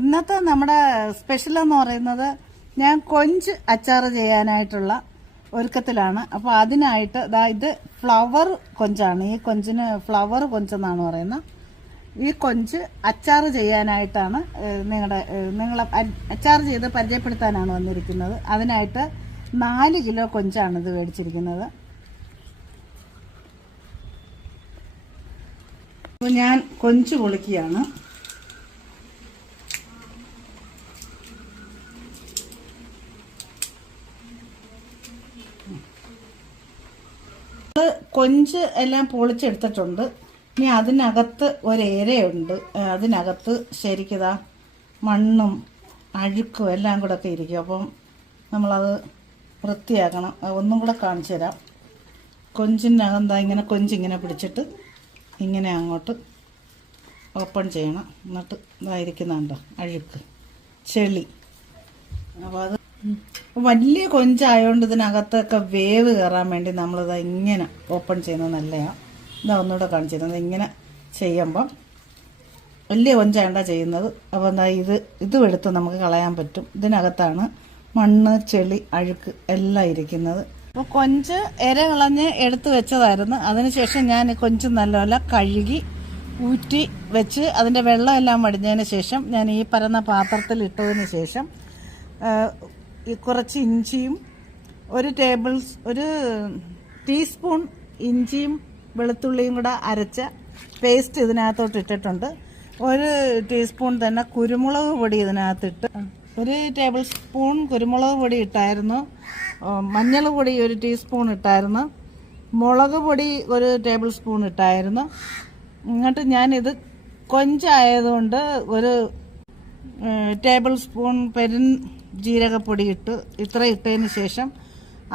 ഇന്നത്തെ നമ്മുടെ സ്പെഷ്യൽ എന്ന് പറയുന്നത് ഞാൻ കൊഞ്ച് അച്ചാർ ചെയ്യാനായിട്ടുള്ള ഒരുക്കത്തിലാണ്. അപ്പോൾ അതിനായിട്ട് ദാ ഇത് ഫ്ലവർ കൊഞ്ചാണ്. ഈ കൊഞ്ചിന് ഫ്ലവർ കൊഞ്ചെന്നാണ് പറയുന്നത്. ഈ കൊഞ്ച് അച്ചാർ ചെയ്യാനായിട്ടാണ് നിങ്ങളുടെ നിങ്ങളെ അച്ചാർ ചെയ്ത് പരിചയപ്പെടുത്താനാണ് വന്നിരിക്കുന്നത്. അതിനായിട്ട് നാല് കിലോ കൊഞ്ചാണ് ഇത് മേടിച്ചിരിക്കുന്നത്. അപ്പോൾ ഞാൻ കൊഞ്ച് പൊളിക്കുകയാണ്. കൊഞ്ച് എല്ലാം പൊളിച്ചെടുത്തിട്ടുണ്ട്. ഇനി അതിനകത്ത് ഒരേരയുണ്ട്. അതിനകത്ത് ശരിക്കതാ മണ്ണും അഴുക്കും എല്ലാം കൂടെ ഒക്കെ ഇരിക്കും. അപ്പം നമ്മളത് വൃത്തിയാക്കണം. ഒന്നും കൂടെ കാണിച്ചു തരാം. കൊഞ്ചിനകം ദാ ഇങ്ങനെ കൊഞ്ചിങ്ങനെ പിടിച്ചിട്ട് ഇങ്ങനെ അങ്ങോട്ട് ഓപ്പൺ ചെയ്യണം. എന്നിട്ട് ഇതായിരിക്കുന്നുണ്ടോ അഴുക്ക്. ചെളി. അപ്പോൾ അത് വലിയ കൊഞ്ചായതുകൊണ്ട് ഇതിനകത്തൊക്കെ വേവ് കയറാൻ വേണ്ടി നമ്മളിത് ഇങ്ങനെ ഓപ്പൺ ചെയ്യുന്നത് നല്ലതാണ് ഇതാ ഒന്നുകൂടെ കാണിച്ചിരുന്നത് ഇങ്ങനെ ചെയ്യുമ്പം വലിയ കൊഞ്ചാണ്ട ചെയ്യുന്നത്. അപ്പോൾ എന്താ ഇത് ഇതും എടുത്ത് നമുക്ക് കളയാൻ പറ്റും. ഇതിനകത്താണ് മണ്ണ് ചെളി അഴുക്ക് എല്ലാം ഇരിക്കുന്നത്. അപ്പോൾ കൊഞ്ച് ഇര കളഞ്ഞ് എടുത്ത് വെച്ചതായിരുന്നു. അതിനുശേഷം ഞാൻ കൊഞ്ച് നല്ലപോലെ കഴുകി ഊറ്റി വെച്ച് അതിന്റെ വെള്ളമെല്ലാം വടിഞ്ഞതിന് ശേഷം ഞാൻ ഈ പരന്ന പാത്രത്തിൽ ഇട്ടതിന് ശേഷം കുറച്ച് ഇഞ്ചിയും ഒരു ടേബിൾ ഒരു ടീസ്പൂൺ ഇഞ്ചിയും വെളുത്തുള്ളിയും കൂടെ അരച്ച പേസ്റ്റ് ഇതിനകത്തോട്ട് ഇട്ടിട്ടുണ്ട്. ഒരു ടീസ്പൂൺ തന്നെ കുരുമുളക് പൊടി ഇതിനകത്തിട്ട് ഒരു ടേബിൾ സ്പൂൺ കുരുമുളക് പൊടി ഇട്ടായിരുന്നു. മഞ്ഞൾ പൊടി ഒരു ടീസ്പൂൺ ഇട്ടായിരുന്നു. മുളക് പൊടി ഒരു ടേബിൾ സ്പൂൺ ഇട്ടായിരുന്നു. എന്നിട്ട് ഞാനിത് കൊഞ്ചായതുകൊണ്ട് ഒരു ടേബിൾ സ്പൂൺ പെരിൻ ജീരകപ്പൊടി ഇട്ട് ഇത്ര ഇട്ടതിന് ശേഷം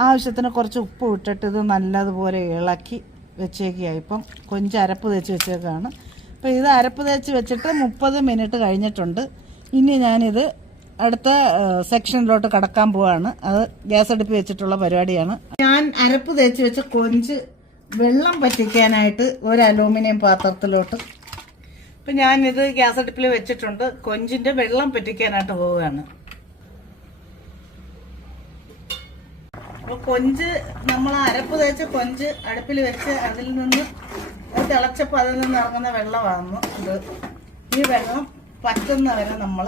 ആവശ്യത്തിന് കുറച്ച് ഉപ്പ് ഇട്ടിട്ട് ഇത് നല്ലതുപോലെ ഇളക്കി വെച്ചേക്കുക ഇപ്പം കൊഞ്ച് അരപ്പ് തേച്ച് വെച്ചേക്കാണ്. അപ്പോൾ ഇത് അരപ്പ് തേച്ച് വെച്ചിട്ട് മുപ്പത് മിനിറ്റ് കഴിഞ്ഞിട്ടുണ്ട്. ഇനി ഞാനിത് അടുത്ത സെക്ഷനിലോട്ട് കടക്കാൻ പോവാണ്. അത് ഗ്യാസ് അടുപ്പ് വെച്ചിട്ടുള്ള പരിപാടിയാണ്. ഞാൻ അരപ്പ് തേച്ച് വെച്ച കൊഞ്ച് വെള്ളം പറ്റിക്കാനായിട്ട് ഒരു അലൂമിനിയം പാത്രത്തിലോട്ട്. അപ്പം ഞാനിത് ഗ്യാസ് അടുപ്പിൽ വെച്ചിട്ടുണ്ട്. കൊഞ്ചിന്റെ വെള്ളം പറ്റിക്കാനായിട്ട് പോവുകയാണ്. കൊഞ്ച് നമ്മൾ അരപ്പ് തേച്ച കൊഞ്ച് അടുപ്പിൽ വെച്ച് അതിൽ നിന്ന് അത് തിളച്ചപ്പോൾ അതിൽ നിന്ന് ഇറങ്ങുന്ന വെള്ളമാകുന്നു ഇത്. ഈ വെള്ളം പറ്റുന്ന വരെ നമ്മൾ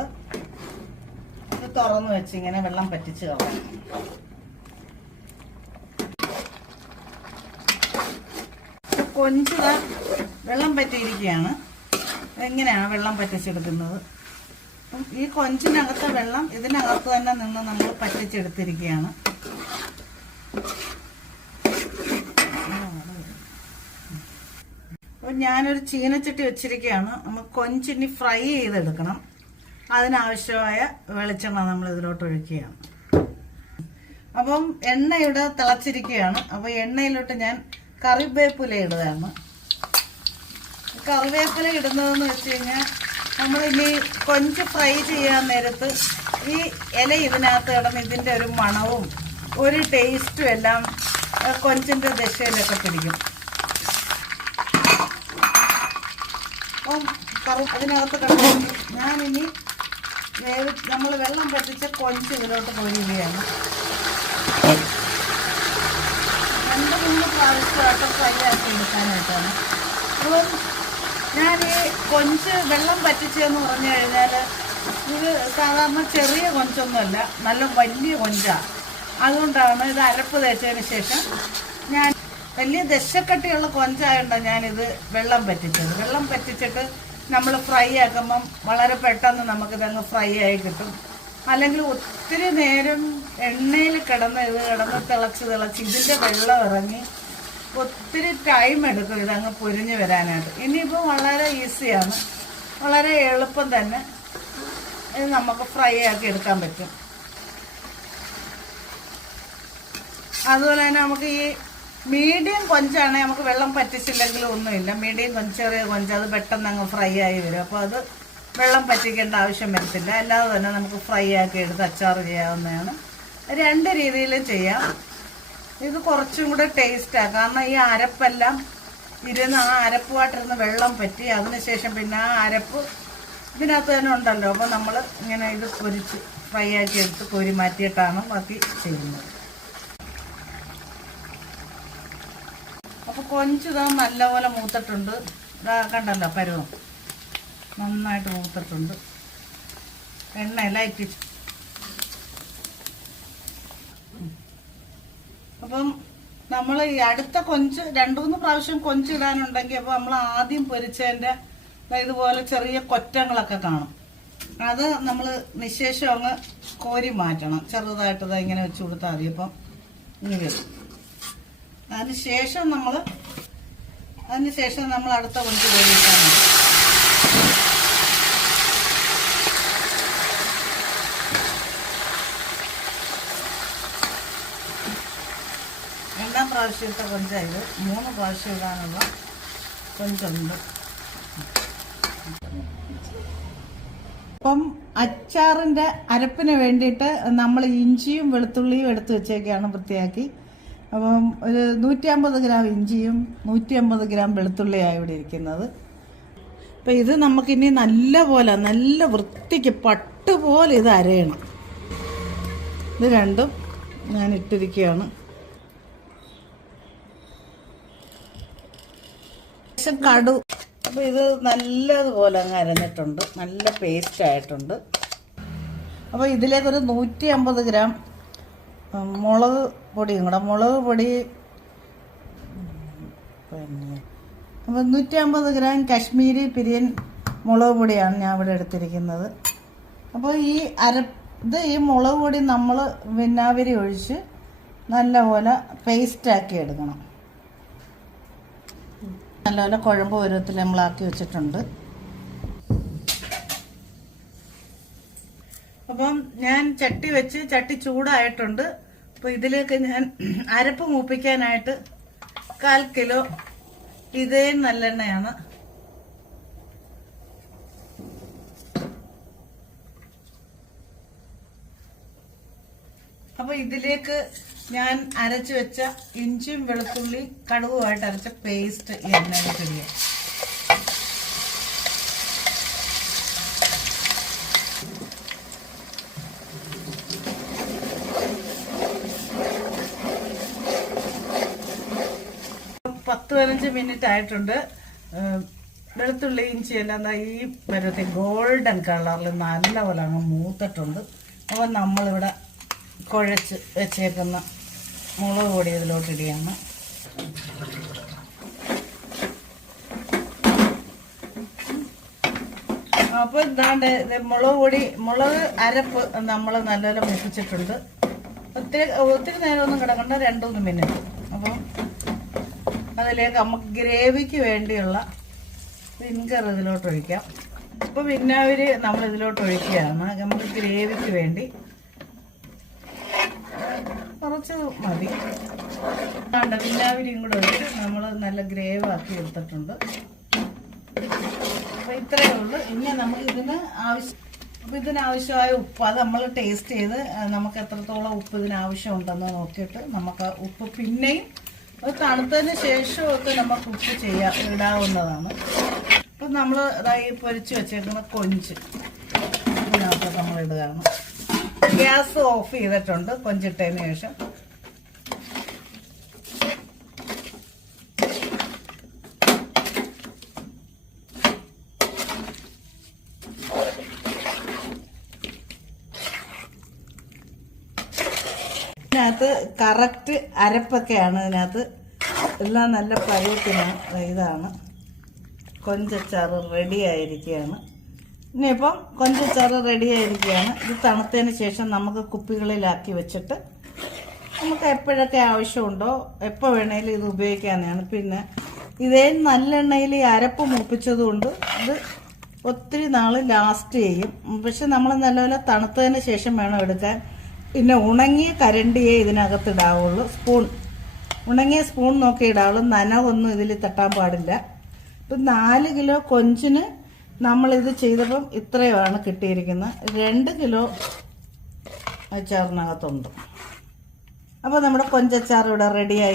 ഇത് തുറന്ന് വെച്ച് ഇങ്ങനെ വെള്ളം പറ്റിച്ച് കളയാം. കൊഞ്ച് വെള്ളം പറ്റിയിരിക്കുകയാണ്. എങ്ങനെയാണ് വെള്ളം പറ്റിച്ചെടുക്കുന്നത്? ഈ കൊഞ്ചിനകത്തെ വെള്ളം ഇതിനകത്ത് തന്നെ നിന്ന് നമ്മൾ പറ്റിച്ചെടുത്തിരിക്കുകയാണ്. അപ്പോൾ ഞാനൊരു ചീനച്ചട്ടി വെച്ചിരിക്കുകയാണ്. നമുക്ക് കൊഞ്ചിനി ഫ്രൈ ചെയ്തെടുക്കണം. അതിനാവശ്യമായ വെളിച്ചെണ്ണ നമ്മൾ ഇതിലോട്ട് ഒഴിക്കുകയാണ്. അപ്പം എണ്ണ ഇവിടെ തിളച്ചിരിക്കുകയാണ്. അപ്പോൾ എണ്ണയിലോട്ട് ഞാൻ കറിവേപ്പില ഇടുകയാണ്. കറിവേപ്പില ഇടുന്നതെന്ന് വെച്ച് കഴിഞ്ഞാൽ ഇനി കൊഞ്ച് ഫ്രൈ ചെയ്യാൻ നേരത്ത് ഈ ഇല ഇതിനകത്ത് കിടന്ന് ഇതിന്റെ ഒരു മണവും ഒരു ടേസ്റ്റും എല്ലാം കൊഞ്ചിന്റെ ദശയിലൊക്കെ പിടിക്കും. അപ്പം അതിനകത്ത് കണ്ടു? ഞാനിനി വേവി നമ്മൾ വെള്ളം പറ്റിച്ച കൊഞ്ച് ഇതിലോട്ട് പോരുകയാണ് രണ്ട് മൂന്ന് പ്രാവശ്യമായിട്ട് ഫ്രൈ ആക്കി എടുക്കാനായിട്ടാണ്. അപ്പം ഞാൻ ഈ കൊഞ്ച് വെള്ളം പറ്റിച്ചെന്ന് പറഞ്ഞു കഴിഞ്ഞാൽ ഇത് സാധാരണ ചെറിയ കൊഞ്ചൊന്നുമല്ല നല്ല വലിയ കൊഞ്ചാണ് അതുകൊണ്ടാണ് ഇത് അരപ്പ് തേച്ചതിന് ശേഷം ഞാൻ വലിയ ദശക്കട്ടിയുള്ള കൊഞ്ചായതുകൊണ്ടാണ് ഞാനിത് വെള്ളം പറ്റിച്ചത്. വെള്ളം പറ്റിച്ചിട്ട് നമ്മൾ ഫ്രൈ ആക്കുമ്പം വളരെ പെട്ടെന്ന് നമുക്കിതങ്ങ് ഫ്രൈ ആയി കിട്ടും. അല്ലെങ്കിൽ ഒത്തിരി നേരം എണ്ണയിൽ കിടന്ന് ഇത് കിടന്ന് തിളച്ച് തിളച്ച് ഇതിന്റെ വെള്ളം ഇറങ്ങി ഒത്തിരി ടൈം എടുക്കും ഇതങ്ങ് പൊരിഞ്ഞ് വരാനായിട്ട്. ഇനിയിപ്പോൾ വളരെ ഈസിയാണ് വളരെ എളുപ്പം തന്നെ ഇത് നമുക്ക് ഫ്രൈ ആക്കി എടുക്കാൻ പറ്റും. അതുപോലെ തന്നെ നമുക്ക് ഈ മീഡിയം കൊഞ്ചാണെങ്കിൽ നമുക്ക് വെള്ളം പറ്റിച്ചില്ലെങ്കിലും ഒന്നുമില്ല. മീഡിയം കൊഞ്ച് ചെറിയ കൊഞ്ച് അത് പെട്ടെന്ന് അങ്ങ് ഫ്രൈ ആയി വരും. അപ്പോൾ അത് വെള്ളം പറ്റിക്കേണ്ട ആവശ്യം വരത്തില്ല. അല്ലാതെ തന്നെ നമുക്ക് ഫ്രൈ ആക്കി എടുത്ത് അച്ചാർ ചെയ്യാവുന്നതാണ്. രണ്ട് രീതിയിലും ചെയ്യാം. ഇത് കുറച്ചും കൂടെ ടേസ്റ്റാണ് കാരണം ഈ അരപ്പെല്ലാം ഇരുന്ന് ആ അരപ്പുമായിട്ടിരുന്ന് വെള്ളം പറ്റി അതിനുശേഷം പിന്നെ ആ അരപ്പ് ഇതിനകത്ത് തന്നെ ഉണ്ടല്ലോ. അപ്പോൾ നമ്മൾ ഇങ്ങനെ ഇത് പൊരിച്ച് ഫ്രൈ ആക്കി എടുത്ത് കോരി മാറ്റിയിട്ടാണ് ബാക്കി ചെയ്യുന്നത്. കൊഞ്ചിതാ നല്ലപോലെ മൂത്തിട്ടുണ്ട്. ഇതാ കണ്ടല്ലോ പരുവം. നന്നായിട്ട് മൂത്തിട്ടുണ്ട്. എണ്ണയെല്ലാം ഇറ്റിച്ച് അപ്പം നമ്മൾ ഈ അടുത്ത കൊഞ്ച് രണ്ടു മൂന്ന് പ്രാവശ്യം കൊഞ്ച് ഇടാനുണ്ടെങ്കിൽ അപ്പോൾ നമ്മൾ ആദ്യം പൊരിച്ചതിന്റെ ഇതുപോലെ ചെറിയ കൊറ്റങ്ങളൊക്കെ കാണും. അത് നമ്മൾ നിശേഷം അങ്ങ് കോരി മാറ്റണം. ചെറുതായിട്ട് ഇങ്ങനെ വെച്ച് കൊടുത്താൽ മതി. അപ്പം ഇനി വരും അതിന് ശേഷം നമ്മൾ അതിനുശേഷം നമ്മൾ അടുത്ത കൊഞ്ച് വേവിക്കാൻ രണ്ടാം പ്രാവശ്യത്തെ കൊഞ്ചായത്. മൂന്ന് പ്രാവശ്യം ഇടാനുള്ള കൊഞ്ചുണ്ട്. അപ്പം അച്ചാറിന്റെ അരപ്പിന് വേണ്ടിയിട്ട് നമ്മൾ ഇഞ്ചിയും വെളുത്തുള്ളിയും എടുത്ത് വെച്ചേക്കാണ് വൃത്തിയാക്കി. അപ്പം ഒരു നൂറ്റി അമ്പത് ഗ്രാം ഇഞ്ചിയും നൂറ്റി അമ്പത് ഗ്രാം വെളുത്തുള്ളിയാണ് ഇവിടെ ഇരിക്കുന്നത്. അപ്പം ഇത് നമുക്കിനി നല്ല പോലെ നല്ല വൃത്തിക്ക് പട്ട് പോലെ ഇത് അരയണം. ഇത് രണ്ടും ഞാൻ ഇട്ടിരിക്കുകയാണ്. ശേഷം കടു. അപ്പോൾ ഇത് നല്ലതുപോലെ അങ്ങ് അരഞ്ഞിട്ടുണ്ട്. നല്ല പേസ്റ്റ് ആയിട്ടുണ്ട്. അപ്പോൾ ഇതിലേക്കൊരു നൂറ്റി അമ്പത് ഗ്രാം മുളക് പൊടിയും കൂടെ മുളക് പൊടി. പിന്നെ അപ്പം നൂറ്റി അമ്പത് ഗ്രാം കാശ്മീരി പിരിയൻ മുളക് പൊടിയാണ് ഞാൻ ഇവിടെ എടുത്തിരിക്കുന്നത്. അപ്പോൾ ഈ അര ഇത് ഈ മുളക് പൊടി നമ്മൾ വിനാഗിരി ഒഴിച്ച് നല്ലപോലെ പേസ്റ്റാക്കി എടുക്കണം. നല്ലപോലെ കുഴമ്പ് പരുവത്തിൽ നമ്മളാക്കി വെച്ചിട്ടുണ്ട്. അപ്പം ഞാൻ ചട്ടി വെച്ച് ചട്ടി ചൂടായിട്ടുണ്ട്. അപ്പോൾ ഇതിലേക്ക് ഞാൻ അരപ്പ് മൂപ്പിക്കാനായിട്ട് കാൽ കിലോ ഇതേ നല്ലെണ്ണയാണ്. അപ്പൊ ഇതിലേക്ക് ഞാൻ അരച്ചു വെച്ച ഇഞ്ചിയും വെളുത്തുള്ളി കടുവുമായിട്ട് അരച്ച പേസ്റ്റ് എണ്ണ എണ്ണയിലേക്ക് ഇടുക പത്ത് പതിനഞ്ച് മിനിറ്റ് ആയിട്ടുണ്ട്. വെളുത്തുള്ളി ഇഞ്ചി എല്ലാം ഈ പരുവത്തിൽ ഗോൾഡൻ കളറിൽ നല്ലപോലെ അങ്ങ് മൂത്തിട്ടുണ്ട്. അപ്പോൾ നമ്മളിവിടെ കുഴച്ച് വെച്ചേക്കുന്ന മുളക് പൊടി ഇതിലോട്ട് ഇടിയാണ് അപ്പോൾ ഇതാണ്ട് ഇത് മുളക് പൊടി മുളക് അരപ്പ് നമ്മൾ നല്ലപോലെ മുപ്പിച്ചിട്ടുണ്ട്. ഒത്തിരി ഒത്തിരി നേരമൊന്നും കിടക്കണ്ട രണ്ടു മൂന്ന് മിനിറ്റ് അപ്പം അതിലേക്ക് നമുക്ക് ഗ്രേവിക്ക് വേണ്ടിയുള്ള വിൻഗർ ഇതിലോട്ട് ഒഴിക്കാം. ഇപ്പോൾ വിന്നാവിര് നമ്മൾ ഇതിലോട്ട് ഒഴിക്കുകയാണ്. നമുക്ക് ഗ്രേവിക്ക് വേണ്ടി കുറച്ച് മതി. വേണ്ട വിന്നാവിരിയും കൂടെ ഒഴിച്ച് നമ്മൾ നല്ല ഗ്രേവ് ആക്കി എടുത്തിട്ടുണ്ട്. അപ്പോൾ ഇത്രയേ ഉള്ളൂ. ഇനി നമുക്ക് ഇതിന് ആവശ്യം അപ്പോൾ ഇതിനാവശ്യമായ ഉപ്പ് അത് നമ്മൾ ടേസ്റ്റ് ചെയ്ത് നമുക്ക് എത്രത്തോളം ഉപ്പ് ഇതിനാവശ്യം ആവശ്യമുണ്ടെന്ന് നോക്കിയിട്ട് നമുക്ക് ഉപ്പ് പിന്നെയും അത് തണുത്തതിന് ഒക്കെ നമ്മൾ കുക്ക് ചെയ്യാ ഇടാവുന്നതാണ്. അപ്പം നമ്മൾ ഇതായി പൊരിച്ച് വെച്ചേക്കുന്ന കൊഞ്ച്. ഇതിനകത്ത് നമ്മൾ ഇടുകയാണ്. ഗ്യാസ് ഓഫ് ചെയ്തിട്ടുണ്ട് കൊഞ്ചിട്ടതിന് ശേഷം. ഇതിനകത്ത് കറക്റ്റ് അരപ്പൊക്കെയാണ് ഇതിനകത്ത്. എല്ലാം നല്ല പരുവത്തിനാണ് ഇതാണ്. കൊഞ്ചച്ചാറ് റെഡി ആയിരിക്കുകയാണ്. ഇനിയിപ്പം കൊഞ്ചച്ചാറ് റെഡി ആയിരിക്കുകയാണ്. ഇത് തണുത്തതിന് ശേഷം നമുക്ക് കുപ്പികളിലാക്കി വെച്ചിട്ട് നമുക്ക് എപ്പോഴൊക്കെ ആവശ്യമുണ്ടോ എപ്പോൾ വേണേലും ഇത് ഉപയോഗിക്കാനാണ്. പിന്നെ ഇതേ നല്ലെണ്ണയിൽ ഈ അരപ്പ് മൂപ്പിച്ചതുകൊണ്ട് ഇത് ഒത്തിരി നാൾ ലാസ്റ്റ് ചെയ്യും. പക്ഷെ നമ്മൾ നല്ലപോലെ തണുത്തതിന് ശേഷം വേണം എടുക്കാൻ. പിന്നെ ഉണങ്ങിയ കരണ്ടിയേ ഇതിനകത്ത് ഇടാവുള്ളൂ. സ്പൂൺ. ഉണങ്ങിയ സ്പൂൺ നോക്കി ഇടാവുള്ളൂ. നനവൊന്നും ഇതിൽ തട്ടാൻ പാടില്ല. ഇപ്പം നാല് കിലോ കൊഞ്ചിന് നമ്മളിത് ചെയ്തപ്പം ഇത്രയുമാണ് കിട്ടിയിരിക്കുന്നത്. രണ്ട് കിലോ അച്ചാറിനകത്തുണ്ട്. അപ്പോൾ നമ്മുടെ കൊഞ്ചച്ചാർ ഇവിടെ റെഡിയായി